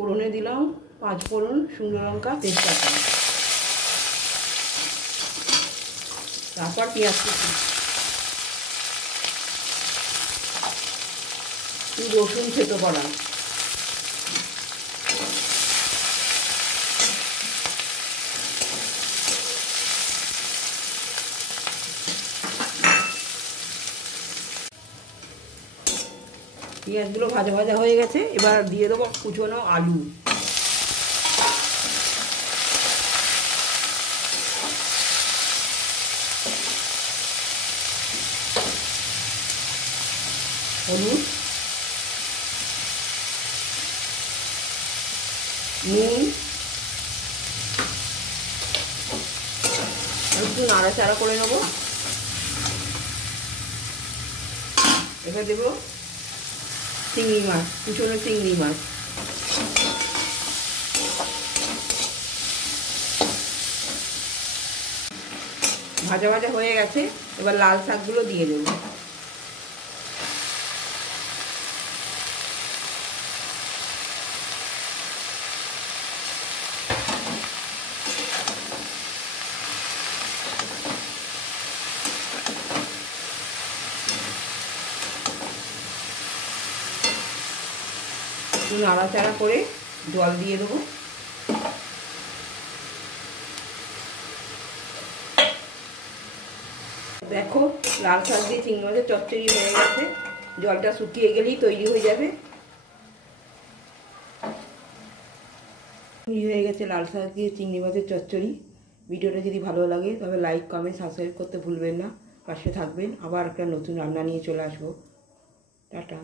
ফোড়নে দিলাম 5 ফোড়ন, শুকনো লঙ্কা, তেজপাতা, তারপর পেঁয়াজ কুচি, রসুন থেতো করা, পেঁয়াজগুলো ভাজা ভাজা হয়ে গেছে। এবার দিয়ে দেবো কুচনো আলু, হলুদ, নুন, একটু নাড়াচাড়া করে নেবো। এবার দেবো চিংড়ি মাছ, কুচনো চিংড়ি মাছ, ভাজা ভাজা হয়ে গেছে। এবার লাল শাকগুলো দিয়ে দেবো। একটু নাড়াচাড়া করে জল দিয়ে দেবো। দেখো লাল শাক দিয়ে চিংড়ি মাছের চচ্চড়ি হয়ে গেছে। জলটা শুকিয়ে গেলেই তৈরি হয়ে যাবে। হয়ে গেছে লাল শাক দিয়ে চিংড়ি মাছের চচ্চড়ি। ভিডিওটা যদি ভালো লাগে তবে লাইক, কমেন্ট, সাবস্ক্রাইব করতে ভুলবেন না। পাশে থাকবেন। আবার একটা নতুন রান্না নিয়ে চলে আসবো। টাটা।